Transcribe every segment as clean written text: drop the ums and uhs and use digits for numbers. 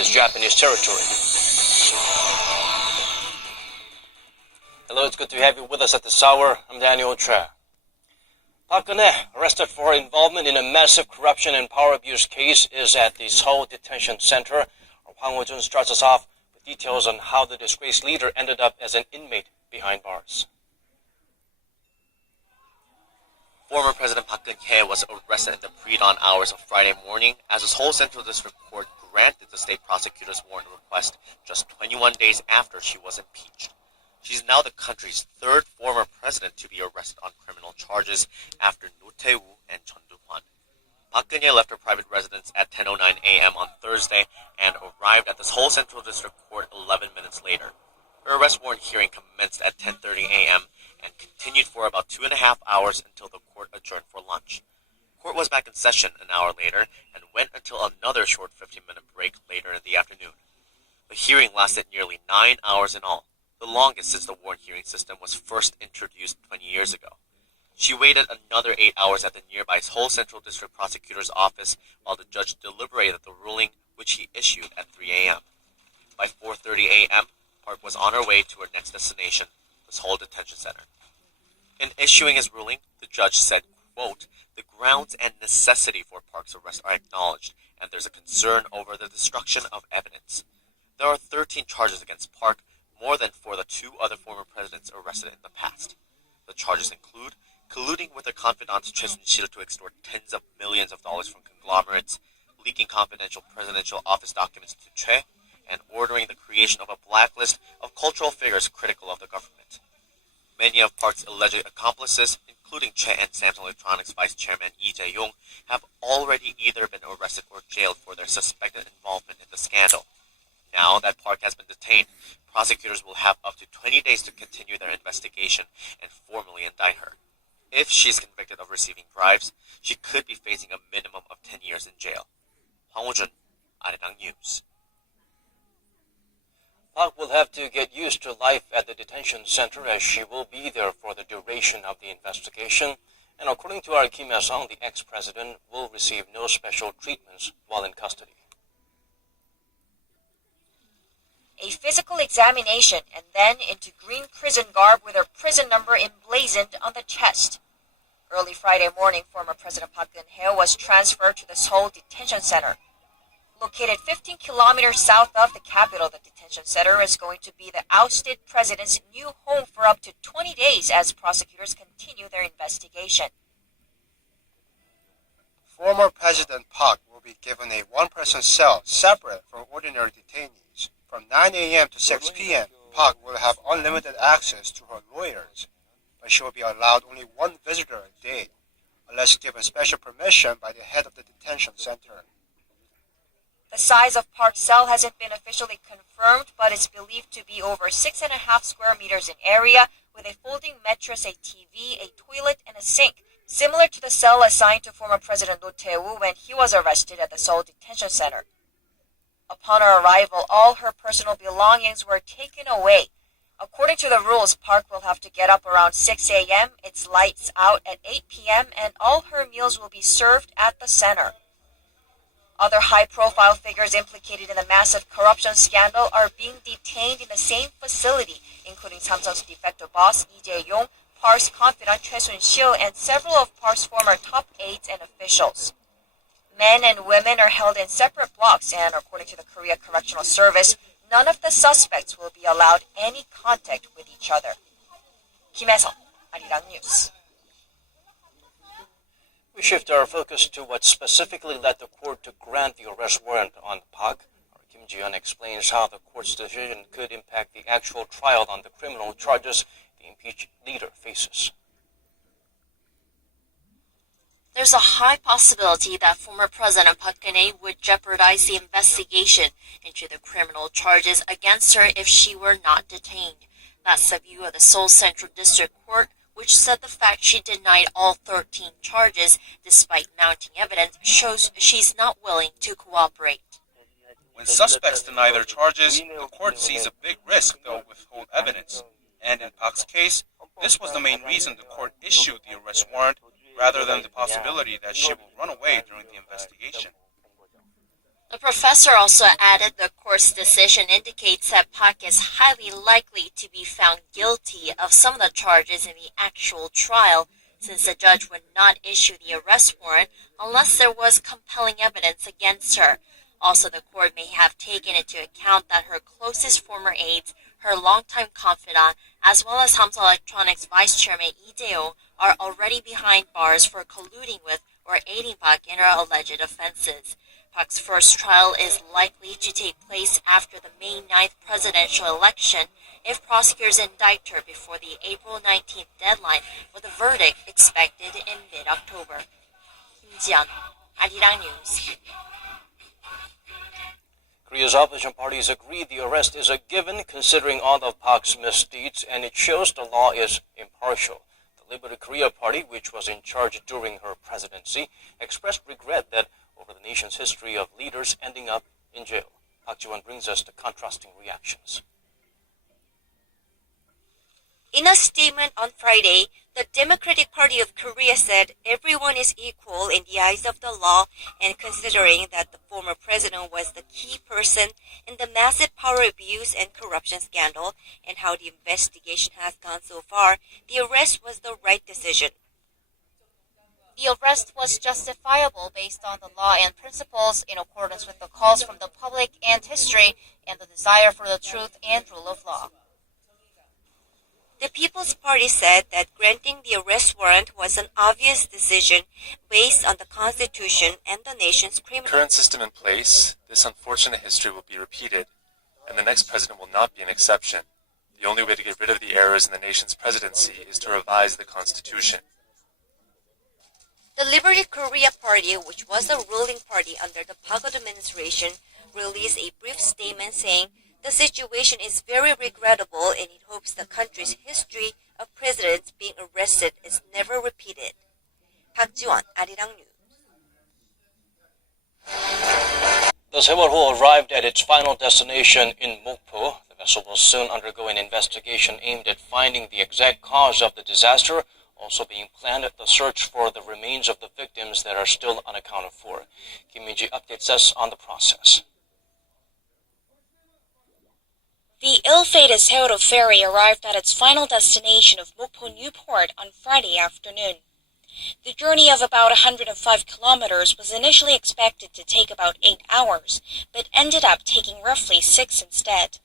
is Japanese territory. Hello, it's good to have you with us at this hour. I'm Daniel Choi. Park Geun-hye, arrested for involvement in a massive corruption and power abuse case, is at the Seoul Detention Center. Hwang Ho-jun starts us off with details on how the disgraced leader ended up as an inmate behind bars. Former President Park Geun-hye was arrested in the pre-dawn hours of Friday morning as the Seoul Central District Court granted the state prosecutor's warrant request just 21 days after she was impeached. She's now the country's third former president to be arrested on criminal charges after Roh Tae-woo and Chun Doo-hwan. Park Geun-hye left her private residence at 10:09 a.m. on Thursday and arrived at the Seoul Central District Court 11 minutes later. Her arrest warrant hearing commenced at 10:30 a.m. and continued for about 2.5 hours until the court adjourned for lunch. Court was back in session an hour later and went until another short 15-minute break later in the afternoon. The hearing lasted nearly 9 hours in all, the longest since the warrant hearing system was first introduced 20 years ago. She waited another 8 hours at the nearby Seoul Central District Prosecutor's office while the judge deliberated the ruling, which he issued at 3 a.m. By 4:30 a.m., Park was on her way to her next destination, the Seoul Detention Center. In issuing his ruling, the judge said, quote, "The grounds and necessity for Park's arrest are acknowledged, and there's a concern over the destruction of evidence. There are 13 charges against Park, more than for the 2 other former presidents arrested in the past. The charges include colluding with their confidant Choi Soon-sil to extort tens of millions of dollars from conglomerates, leaking confidential presidential office documents to Choi, and ordering the creation of a blacklist of cultural figures critical of the government. Many of Park's alleged accomplices, including Choi and Samsung Electronics Vice Chairman Lee Jae-yong, have already either been arrested or jailed for their suspected involvement in the scandal. Now that Park has been detained, prosecutors will have up to 20 days to continue their investigation and formally indict her. If she's convicted of receiving bribes, she could be facing a minimum of 10 years in jail. Hwang Ho-jun, Arirang News. Park will have to get used to life at the detention center as she will be there for the duration of the investigation. And according to our Kim Il-sung, the ex-president will receive no special treatments while in custody. A physical examination and then into green prison garb with her prison number emblazoned on the chest. Early Friday morning, former President Park Geun-hye was transferred to the Seoul Detention Center. Located 15 kilometers south of the capital, the detention center is going to be the ousted president's new home for up to 20 days as prosecutors continue their investigation. Former President Park will be given a one-person cell separate from ordinary detainees. From 9 a.m. to 6 p.m., Park will have unlimited access to her lawyers, but she will be allowed only one visitor a day, unless given special permission by the head of the detention center. The size of Park's cell hasn't been officially confirmed, but it's believed to be over 6.5 square meters in area, with a folding mattress, a TV, a toilet, and a sink, similar to the cell assigned to former President Roh Tae-woo when he was arrested at the Seoul Detention Center. Upon her arrival, all her personal belongings were taken away. According to the rules, Park will have to get up around 6 a.m., it's lights out at 8 p.m., and all her meals will be served at the center. Other high-profile figures implicated in the massive corruption scandal are being detained in the same facility, including Samsung's de facto boss, Lee Jae-yong, Park's confidant Choi Soon-sil, and several of Park's former top aides and officials. Men and women are held in separate blocks, and according to the Korea Correctional Service, none of the suspects will be allowed any contact with each other. Kim Il-sung, Arirang News. We shift our focus to what specifically led the court to grant the arrest warrant on Park. Our Kim Ji-yeon explains how the court's decision could impact the actual trial on the criminal charges the impeached leader faces. There's a high possibility that former President Park Geun-hye would jeopardize the investigation into the criminal charges against her if she were not detained. That's the view of the Seoul Central District Court, which said the fact she denied all 13 charges despite mounting evidence shows she's not willing to cooperate. When suspects deny their charges, the court sees a big risk they'll withhold evidence. And in Park's case, this was the main reason the court issued the arrest warrant, rather than the possibility that she will run away during the investigation. The professor also added the court's decision indicates that Park is highly likely to be found guilty of some of the charges in the actual trial, since the judge would not issue the arrest warrant unless there was compelling evidence against her. Also, the court may have taken into account that her closest former aides, her longtime confidant, as well as Samsung Electronics Vice Chairman Lee Jae-ho are already behind bars for colluding with or aiding Park in her alleged offenses. Park's first trial is likely to take place after the May 9th presidential election if prosecutors indict her before the April 19th deadline, with a verdict expected in mid-October. Kim Ji-yeon, Arirang News. Korea's opposition parties agree the arrest is a given considering all of Park's misdeeds, and it shows the law is impartial. The Liberty Korea Party, which was in charge during her presidency, expressed regret that over the nation's history of leaders ending up in jail. Park Ji-won brings us the contrasting reactions. In a statement on Friday, the Democratic Party of Korea said everyone is equal in the eyes of the law, and considering that the former president was the key person in the massive power abuse and corruption scandal and how the investigation has gone so far, the arrest was the right decision. The arrest was justifiable based on the law and principles in accordance with the calls from the public and history and the desire for the truth and rule of law. The People's Party said that granting the arrest warrant was an obvious decision based on the Constitution and the nation's criminal current system in place, this unfortunate history will be repeated, and the next president will not be an exception. The only way to get rid of the errors in the nation's presidency is to revise the Constitution. The Liberty Korea Party, which was the ruling party under the Park administration, released a brief statement saying the situation is very regrettable and it hopes the country's history of presidents being arrested is never repeated. Park Ji-won, Arirang News. The Seoul arrived at its final destination in Mokpo. The vessel will soon undergo an investigation aimed at finding the exact cause of the disaster. Also being planned the search for the remains of the victims that are still unaccounted for. Kim Min-ji updates us on the process. The ill-fated Seoul ferry arrived at its final destination of Mokpo Newport on Friday afternoon. The journey of about 105 kilometers was initially expected to take about 8 hours, but ended up taking roughly 6 instead.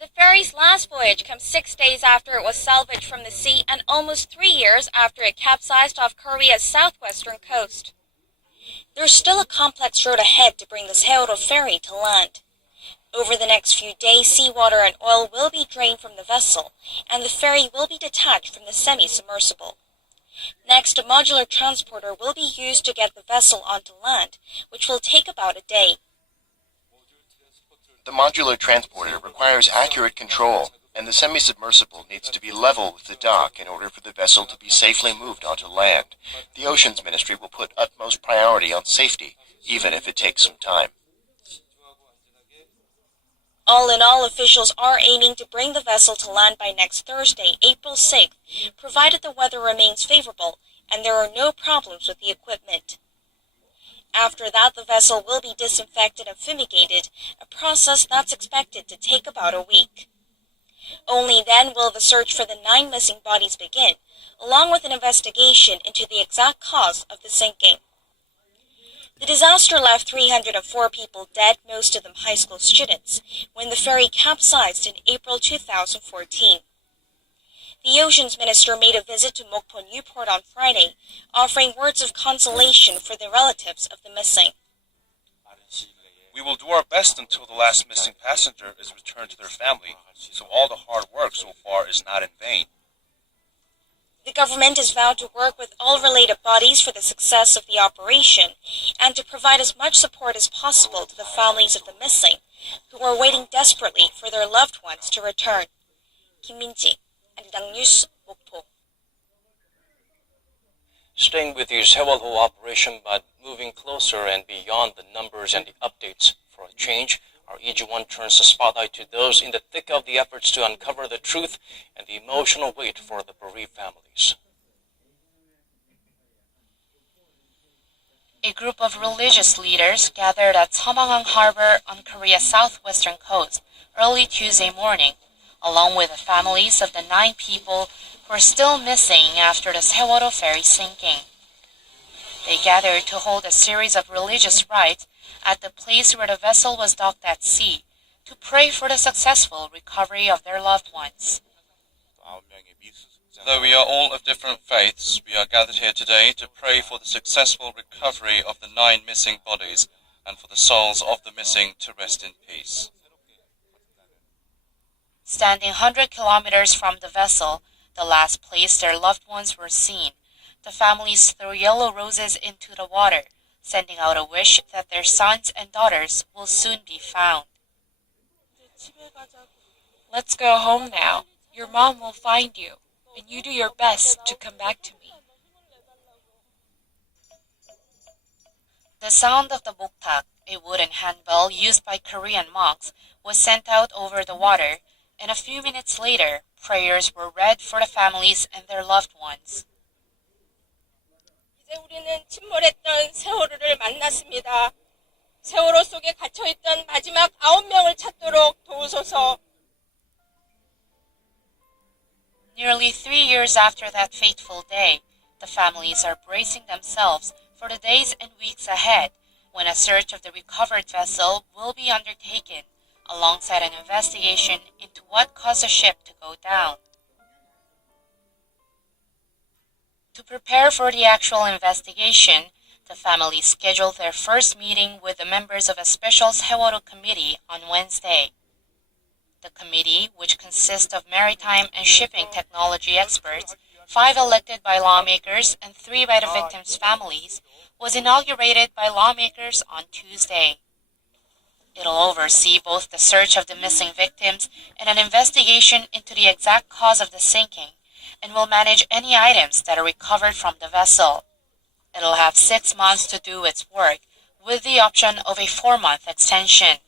The ferry's last voyage comes 6 days after it was salvaged from the sea and almost 3 years after it capsized off Korea's southwestern coast. There's still a complex road ahead to bring the Seoul ferry to land. Over the next few days, seawater and oil will be drained from the vessel, and the ferry will be detached from the semi-submersible. Next, a modular transporter will be used to get the vessel onto land, which will take about a day. The modular transporter requires accurate control, and the semi-submersible needs to be level with the dock in order for the vessel to be safely moved onto land. The Oceans Ministry will put utmost priority on safety, even if it takes some time. All in all, officials are aiming to bring the vessel to land by next Thursday, April 6th, provided the weather remains favorable and there are no problems with the equipment. After that, the vessel will be disinfected and fumigated, a process that's expected to take about a week. Only then will the search for the 9 missing bodies begin, along with an investigation into the exact cause of the sinking. The disaster left 304 people dead, most of them high school students, when the ferry capsized in April 2014. The Oceans Minister made a visit to Mokpo Newport on Friday, offering words of consolation for the relatives of the missing. We will do our best until the last missing passenger is returned to their family, so all the hard work so far is not in vain. The government has vowed to work with all related bodies for the success of the operation and to provide as much support as possible to the families of the missing, who are waiting desperately for their loved ones to return. Kim Min-ji, Arirang News, Mokpo. Staying with the Seoul operation, but moving closer and beyond the numbers and the updates for a change, our Lee Ji-won turns the spotlight to those in the thick of the efforts to uncover the truth and the emotional weight for the bereaved families. A group of religious leaders gathered at Seoul Harbor on Korea's southwestern coast early Tuesday morning, along with the families of the 9 people who are still missing after the Seoul ferry sinking. They gathered to hold a series of religious rites at the place where the vessel was docked at sea to pray for the successful recovery of their loved ones. Though we are all of different faiths, we are gathered here today to pray for the successful recovery of the 9 missing bodies and for the souls of the missing to rest in peace. Standing 100 kilometers from the vessel, the last place their loved ones were seen, the families threw yellow roses into the water, sending out a wish that their sons and daughters will soon be found. Let's go home now. Your mom will find you, and you do your best to come back to me. The sound of the boktak, a wooden handbell used by Korean monks, was sent out over the water, and a few minutes later, prayers were read for the families and their loved ones. 이제 우리는 침몰했던 세월호를 만났습니다. 세월호 속에 갇혀있던 마지막 9명을 찾도록 도우소서. Nearly 3 years after that fateful day, the families are bracing themselves for the days and weeks ahead when a search of the recovered vessel will be undertaken alongside an investigation into what caused the ship to go down. To prepare for the actual investigation, the families scheduled their first meeting with the members of a special Seoul committee on Wednesday. The committee, which consists of maritime and shipping technology experts, 5 elected by lawmakers and 3 by the victims' families, was inaugurated by lawmakers on Tuesday. It'll oversee both the search of the missing victims and an investigation into the exact cause of the sinking, and will manage any items that are recovered from the vessel. It'll have 6 months to do its work, with the option of a 4-month extension.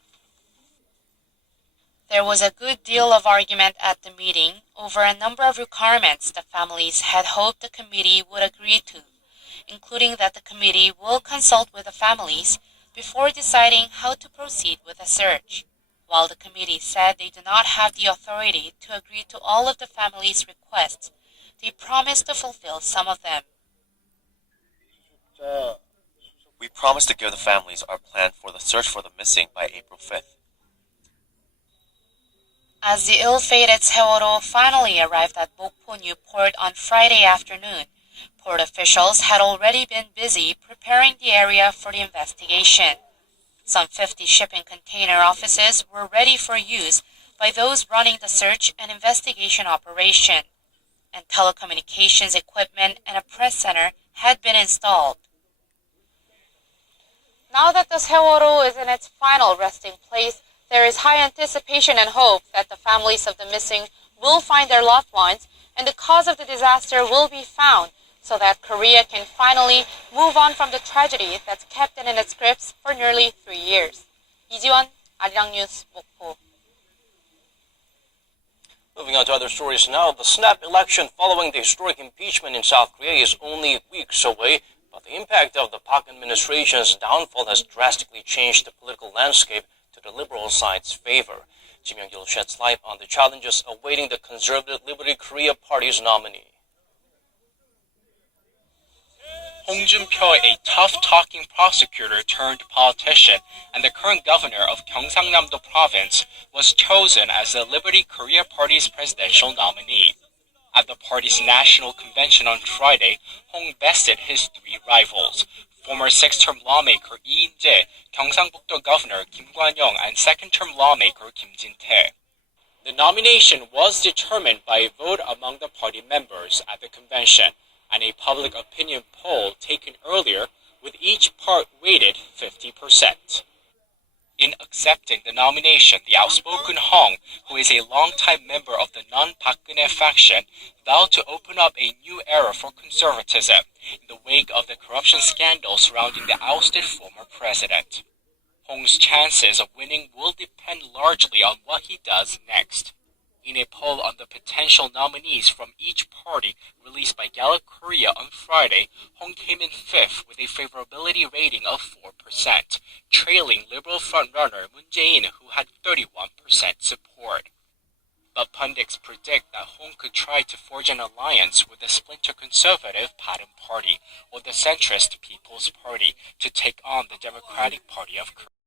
There was a good deal of argument at the meeting over a number of requirements the families had hoped the committee would agree to, including that the committee will consult with the families before deciding how to proceed with the search. While the committee said they do not have the authority to agree to all of the families' requests, they promised to fulfill some of them. We promise to give the families our plan for the search for the missing by April 5th. As the ill-fated Seoul finally arrived at Mokpo New Port on Friday afternoon, port officials had already been busy preparing the area for the investigation. Some 50 shipping container offices were ready for use by those running the search and investigation operation, and telecommunications equipment and a press center had been installed. Now that the Seoul is in its final resting place, there is high anticipation and hope that the families of the missing will find their loved ones and the cause of the disaster will be found so that Korea can finally move on from the tragedy that's kept it in its grips for nearly 3 years. 이지원, 아리랑 뉴스, 목포. Moving on to other stories now, the snap election following the historic impeachment in South Korea is only weeks away, but the impact of the Park administration's downfall has drastically changed the political landscape to the liberal side's favor. Kim Young-gil sheds light on the challenges awaiting the Conservative Liberty Korea Party's nominee. Hong Jun-pyo, a tough-talking prosecutor turned politician and the current governor of Gyeongsangnam-do Province, was chosen as the Liberty Korea Party's presidential nominee. At the party's national convention on Friday, Hong bested his 3 rivals, former 6-term lawmaker Lee In-jae, Gyeongsangbuk-do Governor Kim Kwan-young, and 2nd-term lawmaker Kim Jin-tae. The nomination was determined by a vote among the party members at the convention, and a public opinion poll taken earlier, with each part weighted 50%. In accepting the nomination, the outspoken Hong, who is a longtime member of the non-Park-geun faction, vowed to open up a new era for conservatism in the wake of the corruption scandal surrounding the ousted former president. Hong's chances of winning will depend largely on what he does next. In a poll on the potential nominees from each party released by Gallup Korea on Friday, Hong came in fifth with a favorability rating of 4%, trailing Liberal frontrunner Moon Jae-in, who had 31% support. But pundits predict that Hong could try to forge an alliance with the splinter conservative Padam Party or the centrist People's Party to take on the Democratic Party of Korea.